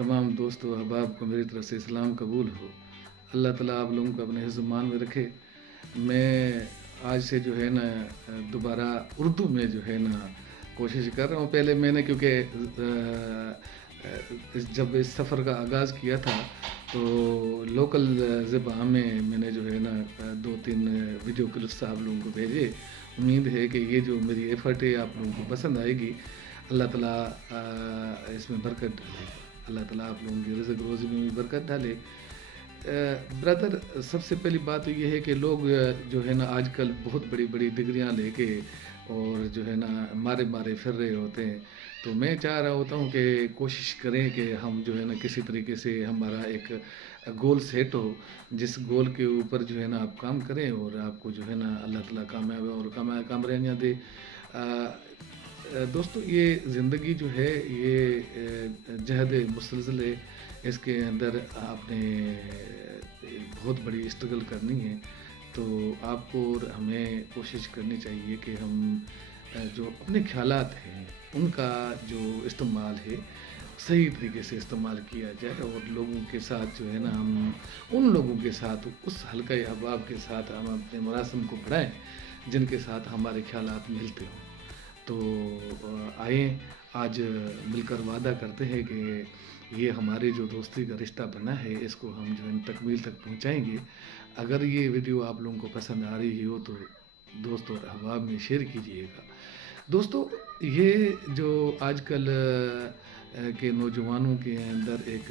तमाम दोस्तों अहबाब को मेरी तरफ से इस्लाम कबूल हो। अल्लाह ताला आप लोगों को अपने हिफ्ज़ मान में रखे। मैं आज से जो है ना दोबारा उर्दू में जो है ना कोशिश कर रहा हूँ। पहले मैंने क्योंकि जब इस सफ़र का आगाज़ किया था तो लोकल ज़बान में मैंने जो है ना 2-3 वीडियो क्लिप्स आप लोगों को भेजे। उम्मीद है कि ये जो मेरी एफ़र्ट है आप लोगों को पसंद आएगी। अल्लाह ताला इसमें बरकत डाले। अल्लाह ताला आप लोगों की रिज़्क़ रोज़ी में भी बरकत डाले। ब्रदर, सबसे पहली बात तो ये है कि लोग जो है ना आजकल बहुत बड़ी बड़ी डिग्रियां लेके और जो है ना मारे मारे फिर रहे होते हैं। तो मैं चाह रहा होता हूँ कि कोशिश करें कि हम जो है ना किसी तरीके से हमारा एक गोल सेट हो, जिस गोल के ऊपर जो है ना आप काम करें और आपको जो है ना अल्लाह ताला कामयाब और कामयाबियाँ दे। दोस्तों, ये ज़िंदगी जो है ये जहद मुसलसल है। इसके अंदर आपने बहुत बड़ी स्ट्रगल करनी है। तो आपको और हमें कोशिश करनी चाहिए कि हम जो अपने ख़्यालात हैं उनका जो इस्तेमाल है सही तरीके से इस्तेमाल किया जाए और लोगों के साथ जो है ना हम उन लोगों के साथ उस हल्का अहबाब के साथ हम अपने मरासम को बढ़ाएं जिनके साथ हमारे ख़्यालात मिलते हों। तो आए आज मिलकर वादा करते हैं कि ये हमारे जो दोस्ती का रिश्ता बना है इसको हम जो है तकमील तक पहुंचाएंगे। अगर ये वीडियो आप लोगों को पसंद आ रही हो तो दोस्तों और अहबाब में शेयर कीजिएगा। दोस्तों, ये जो आजकल के नौजवानों के अंदर एक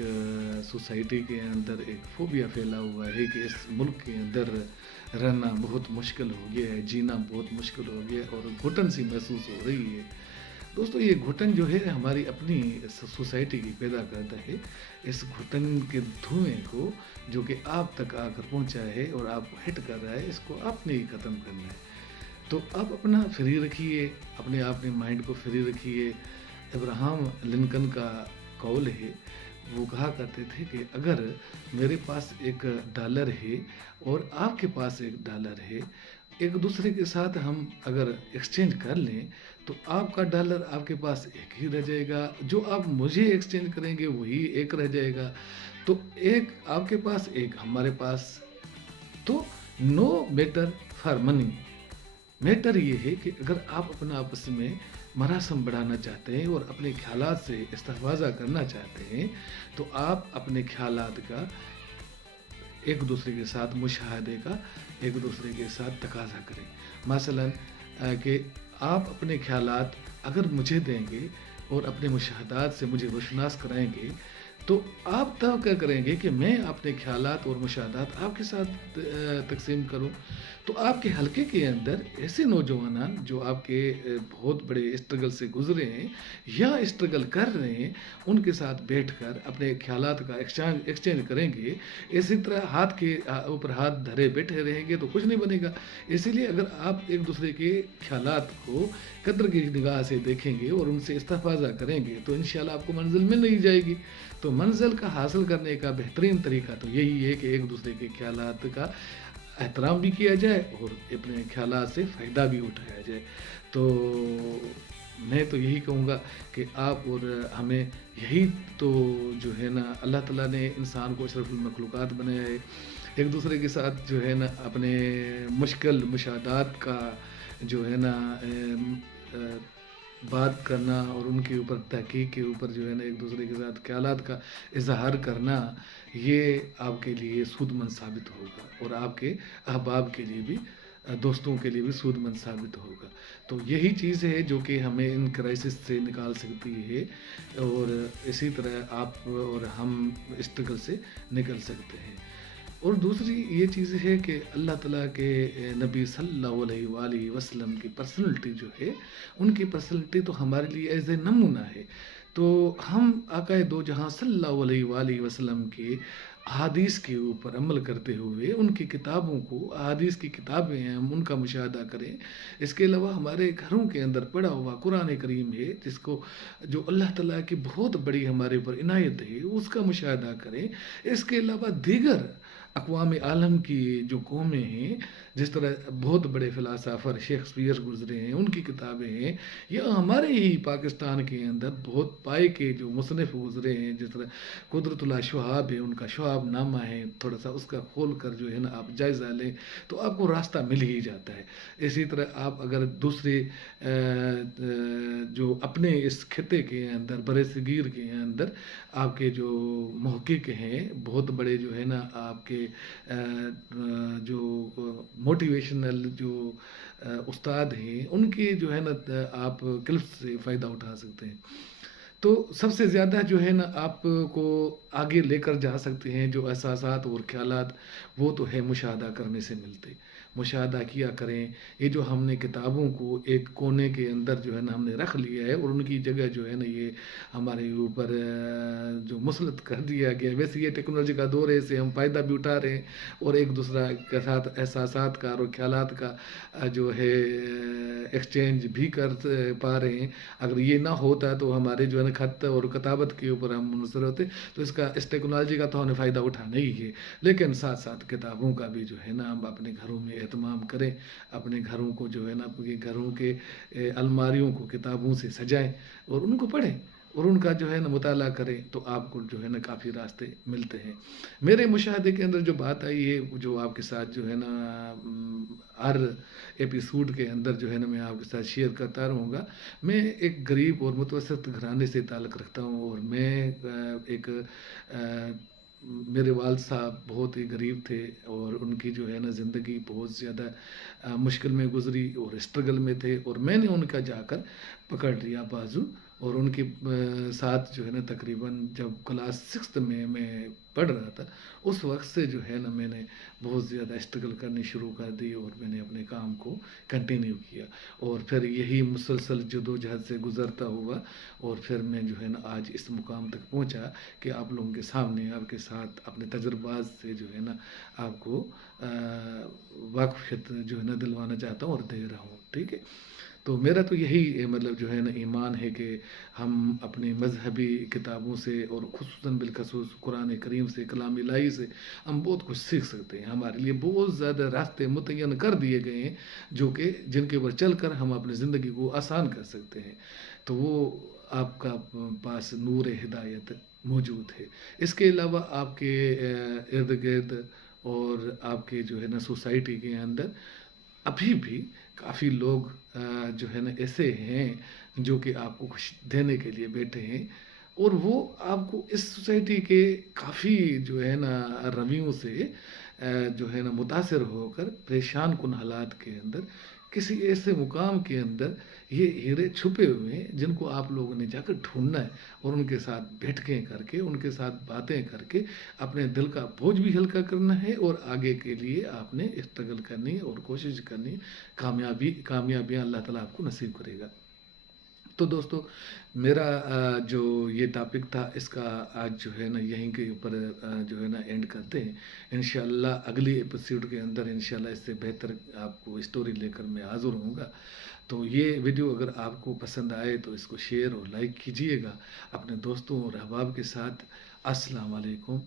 सोसाइटी के अंदर एक फोबिया फैला हुआ है कि इस मुल्क के अंदर रहना बहुत मुश्किल हो गया है, जीना बहुत मुश्किल हो गया है और घुटन सी महसूस हो रही है। दोस्तों, ये घुटन जो है हमारी अपनी सोसाइटी की पैदा करता है। इस घुटन के धुएं को जो कि आप तक आकर पहुंचा है और आपको हिट कर रहा है, इसको आपने ही ख़त्म करना है। तो आप अपना फ्री रखिए, अपने माइंड को फ्री रखिए। अब्राहम लिंकन का कौल है, वो कहा करते थे कि अगर मेरे पास $1 है और आपके पास $1 है, एक दूसरे के साथ हम अगर एक्सचेंज कर लें तो आपका डॉलर आपके पास एक ही रह जाएगा, जो आप मुझे एक्सचेंज करेंगे वही एक रह जाएगा। तो एक आपके पास एक हमारे पास। तो no matter for money. Matter ये है कि अगर आप अपना आपस में मरासम बढ़ाना चाहते हैं और अपने ख्यालात से इस्तेफाज़ा करना चाहते हैं तो आप अपने ख्यालात का एक दूसरे के साथ मुशाहदे का एक दूसरे के साथ तकाज़ा करें। मसलन कि आप अपने ख्यालात अगर मुझे देंगे और अपने मुशाहदात से मुझे रोशनास कराएंगे तो आप तब क्या करेंगे कि मैं अपने ख्यालात और मुशाहदात आपके साथ तकसीम करूं। तो आपके हलके के अंदर ऐसे नौजवान जो आपके बहुत बड़े स्ट्रगल से गुजरे हैं या स्ट्रगल कर रहे हैं उनके साथ बैठकर अपने ख्यालात का एक्सचेंज करेंगे। इसी तरह हाथ के ऊपर हाथ धरे बैठे रहेंगे तो कुछ नहीं बनेगा। इसीलिए अगर आप एक दूसरे के ख्यालात को कद्र की निगाह से देखेंगे और उनसे इस्तेफाज़ा करेंगे तो इंशाल्लाह आपको मंजिल मिल नहीं जाएगी। तो मंजिल का हासिल करने का बेहतरीन तरीका तो यही है कि एक दूसरे के ख्यालात का एहतराम भी किया जाए और अपने ख्यालात से फ़ायदा भी उठाया जाए। तो मैं तो यही कहूँगा कि आप और हमें यही तो जो है ना अल्लाह ताला ने इंसान को अशरफुल मखलूक़ात बनाया है। एक दूसरे के साथ जो है ना अपने मुश्किल मुशाहदात का जो है ना बात करना और उनके ऊपर तहकीक के ऊपर जो है ना एक दूसरे के साथ ख्यालात का इजहार करना, ये आपके लिए सूदमंद साबित होगा और आपके अहबाब के लिए भी दोस्तों के लिए भी सूदमंद साबित होगा। तो यही चीज़ है जो कि हमें इन क्राइसिस से निकाल सकती है और इसी तरह आप और हम स्ट्रगल से निकल सकते हैं। और दूसरी ये चीज़ है कि अल्लाह ताला के नबी सल्लल्लाहु अलैहि वसल्लम की पर्सनैलिटी जो है उनकी पर्सनैलिटी तो हमारे लिए एज ए नमूना है। तो हम आकाए दो जहाँ सल्लल्लाहु अलैहि वसल्लम के अहादीस के ऊपर अमल करते हुए उनकी किताबों को अहादीस की किताबें हैं हम उनका मुशाहदा करें। इसके अलावा हमारे घरों के अंदर पड़ा हुआ कुरान करीम है जिसको जो अल्लाह ताला की बहुत बड़ी हमारे ऊपर इनायत है उसका मुशाहदा करें। इसके अलावा दीगर अक़वाम आलम की जो कौमें हैं, जिस तरह बहुत बड़े फ़िलासफ़र शेक्सपियर गुज़रे हैं, उनकी किताबें हैं, या हमारे ही पाकिस्तान के अंदर बहुत पाए के जो मुसन्निफ़ गुज़रे हैं, जिस तरह कुदरतुल्लाह शुहाब है, उनका शुहाब नामा है, थोड़ा सा उसका खोल कर जो है ना आप जायज़ा लें तो आपको रास्ता मिल ही जाता है। इसी तरह आप अगर दूसरे जो अपने इस खिते के अंदर बरसगीर के अंदर आपके जो महक़िक़ हैं, बहुत बड़े जो है ना आपके जो मोटिवेशनल जो उस्ताद हैं, उनके जो है ना आप क्लिप्स से फ़ायदा उठा सकते हैं। तो सबसे ज़्यादा जो है ना आपको आगे लेकर जा सकते हैं जो एहसासात और ख़यालात, वो तो है मुशाहदा करने से मिलते। मुशाहदा किया करें, ये जो हमने किताबों को एक कोने के अंदर जो है ना हमने रख लिया है और उनकी जगह जो है ना ये हमारे ऊपर जो मुसलत कर दिया गया। वैसे ये टेक्नोलॉजी का दौर है, इससे हम फ़ायदा भी उठा रहे हैं और एक दूसरा के साथ एहसासात का और ख़यालात का जो है एक्सचेंज भी कर पा रहे हैं। अगर ये ना होता तो हमारे जो है ना खत और किताबत के ऊपर हम मुनसर होते, तो इस टेक्नोलॉजी का तो हमें फ़ायदा उठाना ही है। लेकिन साथ साथ किताबों का भी जो है ना हम अपने घरों में एहतमाम करें, अपने घरों को जो है ना अपने घरों के अलमारियों को किताबों से सजाएं और उनको पढ़ें और उनका जो है ना मुताला करें, तो आपको जो है ना काफ़ी रास्ते मिलते हैं। मेरे मुशाहदे के अंदर जो बात आई है, जो आपके साथ जो है ना हर एपिसोड के अंदर जो है ना मैं आपके साथ शेयर करता रहूँगा। मैं एक गरीब और मुतवसत घराने से ताल्लुक़ रखता हूँ और मैं एक मेरे वालिद साहब बहुत ही गरीब थे और उनकी जो है ना ज़िंदगी बहुत ज़्यादा मुश्किल में गुज़री और स्ट्रगल में थे, और मैंने उनका जाकर पकड़ लिया बाजू और उनके साथ जो है ना तकरीबन जब क्लास 6th में मैं पढ़ रहा था, उस वक्त से जो है ना मैंने बहुत ज़्यादा स्ट्रगल करनी शुरू कर दी और मैंने अपने काम को कंटिन्यू किया और फिर यही मुसलसल जदोजहद से गुज़रता हुआ और फिर मैं जो है ना आज इस मुकाम तक पहुंचा कि आप लोगों के सामने आपके साथ अपने तजुर्बात से जो है ना आपको वाक़फ़ियत जो है ना दिलवाना चाहता हूँ और दे रहा हूँ। ठीक है, तो मेरा तो यही मतलब जो है ना ईमान है कि हम अपनी मज़हबी किताबों से और खुसूसन बिलखसूस कुरान करीम से, कलाम इलाही से हम बहुत कुछ सीख सकते हैं। हमारे लिए बहुत ज़्यादा रास्ते मुतय्यन कर दिए गए हैं जो कि जिनके ऊपर चल कर हम अपनी ज़िंदगी को आसान कर सकते हैं। तो वो आपका पास नूर हिदायत मौजूद है। इसके अलावा आपके इर्द गिर्द और आपके जो है ना सोसाइटी के अंदर अभी भी काफ़ी लोग जो है ना ऐसे हैं जो कि आपको कुछ देने के लिए बैठे हैं और वो आपको इस सोसाइटी के काफ़ी जो है ना रवियों से जो है ना मुतासिर होकर परेशान कुन हालात के अंदर किसी ऐसे मुकाम के अंदर ये हीरे छुपे हुए हैं जिनको आप लोगों ने जाकर ढूंढना है और उनके साथ बैठकें करके, उनके साथ बातें करके अपने दिल का बोझ भी हल्का करना है और आगे के लिए आपने स्ट्रगल करनी है और कोशिश करनी है। कामयाबियाँ अल्लाह ताला आपको नसीब करेगा। तो दोस्तों, मेरा जो ये टॉपिक था इसका आज जो है ना यहीं के ऊपर जो है ना एंड करते हैं। इंशाल्लाह अगली एपिसोड के अंदर इंशाल्लाह इससे बेहतर आपको स्टोरी लेकर मैं हाज़िर होऊंगा। तो ये वीडियो अगर आपको पसंद आए तो इसको शेयर और लाइक कीजिएगा अपने दोस्तों और अहबाब के साथ। अस्सलाम वालेकुम।